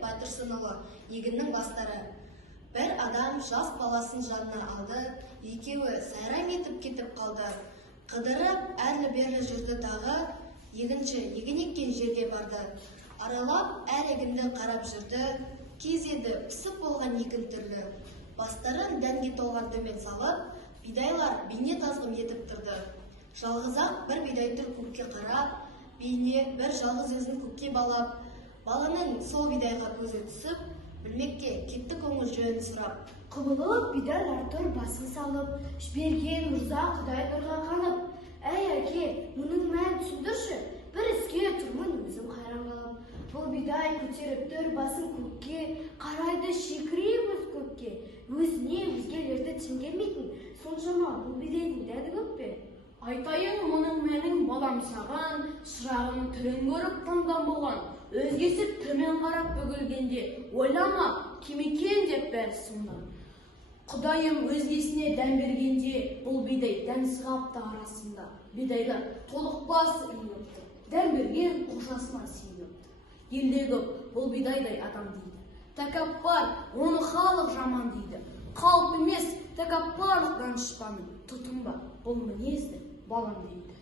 Байтұрсынұлы, егіннің бастары. Бір адам жас баласын жанына алды, екеуі сайрам етіп кетіп қалды. Қыдырып әрлі-берлі жүрді дағы, егінші егін еккен жерге барды. Аралап әр егінді қарап жүрді, кезеді пісіп болған егін түрлі. Бастарын дәнге толған төмен салып, бидайлар бейне тазғым етіп тұрды. Жалғыз-ақ бір бидай тұр көкке қарап, бейне бір жалғыз өзін көкке балап. Баланың сол бидайға көзі түсіп, білмекке кетті көңіл жөнін сұрап. Құбылып бидайлар тұр басын салып, жіберген мырза Құдай нұрға қанып. Әй әке, мұның мәнін түсіндірші, бір іске тұрмын өзім хайран қалып. Бұл бидай көтеріп тұр басын көкке, қарайды шекірейіп өз көкке. Өзіне өзгелерді теңгермейтін, соншама бұл бидайдың дәні көп пе? Айтайын мұның мәнін балам саған, шырағының түрін көріп таңдан болған. Өзгесі төмен қарап бөгілгенде, ойлама, кім екен деп бәрі сынған. Құдайым өзгесіне дәм бергенде, бұл бидай дәмсіз қапты арасында. Бидайлар толық басы үйіпті, дәм берген қожасына сүйіпті. Елдегі бұл бидайдай адам дейді. Тәкаппар, оны халық жаман дейді. Қалып емес, тәкаппарлық данышпаны, тұтынба, бұл мінезді балам дейді.